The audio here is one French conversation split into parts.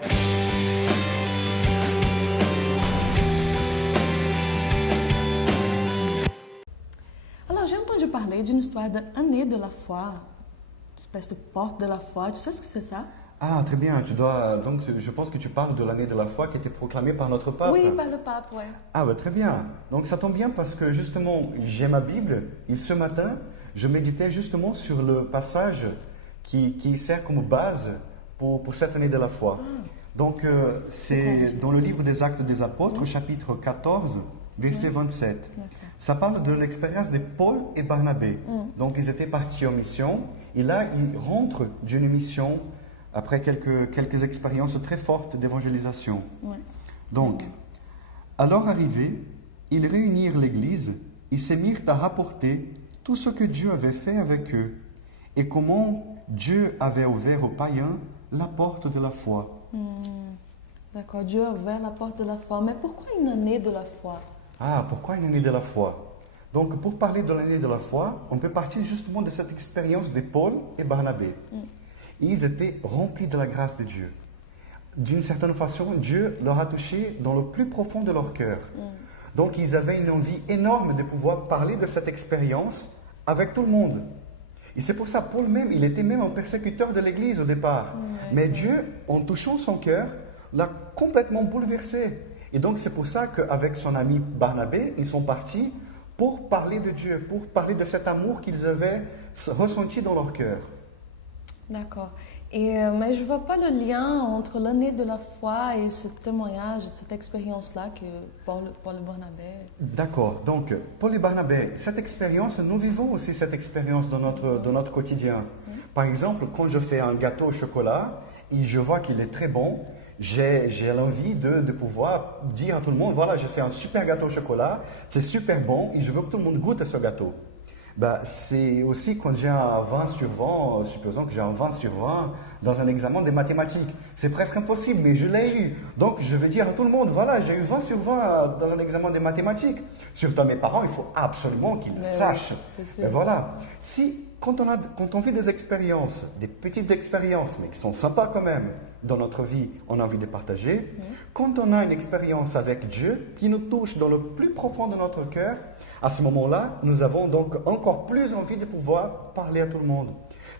Alors, j'ai entendu parler d'une histoire d'année de la foi, une espèce de porte de la foi. Tu sais ce que c'est ça? Ah, très bien. Donc, je pense que tu parles de l'année de la foi qui a été proclamée par notre pape. Oui, par le pape, ouais. Ah, bah, très bien. Donc, ça tombe bien parce que justement, j'ai ma Bible et ce matin, je méditais justement sur le passage qui sert comme base pour cette année de la foi. Donc, c'est dans le livre des Actes des Apôtres, chapitre 14, verset 27. Ça parle de l'expérience de Paul et Barnabé. Donc, ils étaient partis en mission et là, ils rentrent d'une mission après quelques expériences très fortes d'évangélisation. Donc, alors arrivés, ils réunirent l'Église et se mirent à rapporter tout ce que Dieu avait fait avec eux et comment Dieu avait ouvert aux païens la porte de la foi. D'accord, Dieu a ouvert la porte de la foi. Mais pourquoi une année de la foi? Ah, pourquoi une année de la foi? Donc, pour parler de l'année de la foi, on peut partir justement de cette expérience de Paul et Barnabé. Ils étaient remplis de la grâce de Dieu. D'une certaine façon, Dieu leur a touché dans le plus profond de leur cœur. Donc, ils avaient une envie énorme de pouvoir parler de cette expérience avec tout le monde. Et c'est pour ça, Paul même, il était même un persécuteur de l'Église au départ. Mais Dieu, en touchant son cœur, l'a complètement bouleversé. Et donc, c'est pour ça qu'avec son ami Barnabé, ils sont partis pour parler de Dieu, pour parler de cet amour qu'ils avaient ressenti dans leur cœur. D'accord. Mais je ne vois pas le lien entre l'année de la foi et ce témoignage, cette expérience-là que Paul et Barnabé. D'accord. Donc, Paul et Barnabé, cette expérience, nous vivons aussi cette expérience dans notre quotidien. Par exemple, quand je fais un gâteau au chocolat et je vois qu'il est très bon, j'ai l'envie de pouvoir dire à tout le monde, voilà, j'ai fait un super gâteau au chocolat, c'est super bon et je veux que tout le monde goûte à ce gâteau. Bah, c'est aussi quand j'ai un 20 sur 20, supposons que j'ai un 20 sur 20 dans un examen de mathématiques. C'est presque impossible, mais je l'ai eu. Donc, je vais dire à tout le monde, voilà, j'ai eu 20 sur 20 dans un examen de mathématiques. Surtout à mes parents, il faut absolument qu'ils sachent. Oui, et voilà. Quand on vit des expériences, des petites expériences, mais qui sont sympas quand même, dans notre vie, on a envie de partager. Quand on a une expérience avec Dieu qui nous touche dans le plus profond de notre cœur, à ce moment-là, nous avons donc encore plus envie de pouvoir parler à tout le monde.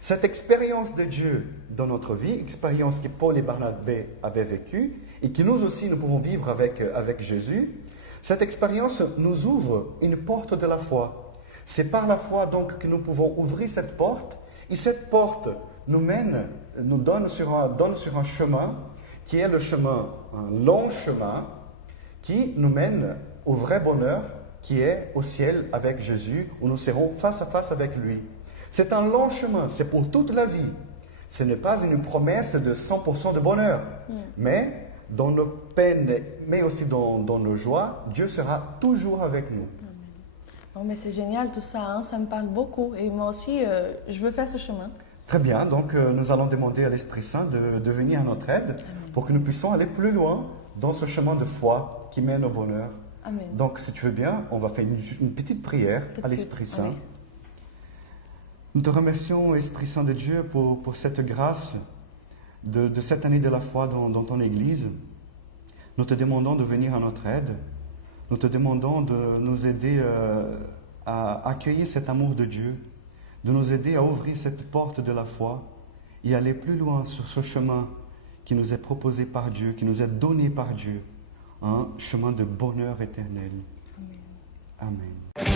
Cette expérience de Dieu dans notre vie, expérience que Paul et Barnabé avaient vécue et que nous aussi nous pouvons vivre avec Jésus, cette expérience nous ouvre une porte de la foi. C'est par la foi donc que nous pouvons ouvrir cette porte et cette porte nous donne sur un chemin qui est le chemin, un long chemin qui nous mène au vrai bonheur qui est au ciel avec Jésus, où nous serons face à face avec lui. C'est un long chemin, c'est pour toute la vie. Ce n'est pas une promesse de 100% de bonheur, mais dans nos peines, mais aussi dans nos joies, Dieu sera toujours avec nous. Oh, mais c'est génial tout ça, hein? Ça me parle beaucoup. Et moi aussi, je veux faire ce chemin. Très bien, donc nous allons demander à l'Esprit Saint de venir à notre aide pour que nous puissions aller plus loin dans ce chemin de foi qui mène au bonheur. Amen. Donc, si tu veux bien, on va faire une petite prière à l'Esprit Saint. Amen. Nous te remercions, Esprit Saint de Dieu, pour cette grâce de cette année de la foi dans ton Église. Nous te demandons de venir à notre aide. Nous te demandons de nous aider à accueillir cet amour de Dieu, de nous aider à ouvrir cette porte de la foi et aller plus loin sur ce chemin qui nous est proposé par Dieu, qui nous est donné par Dieu. Un chemin de bonheur éternel. Amen. Amen.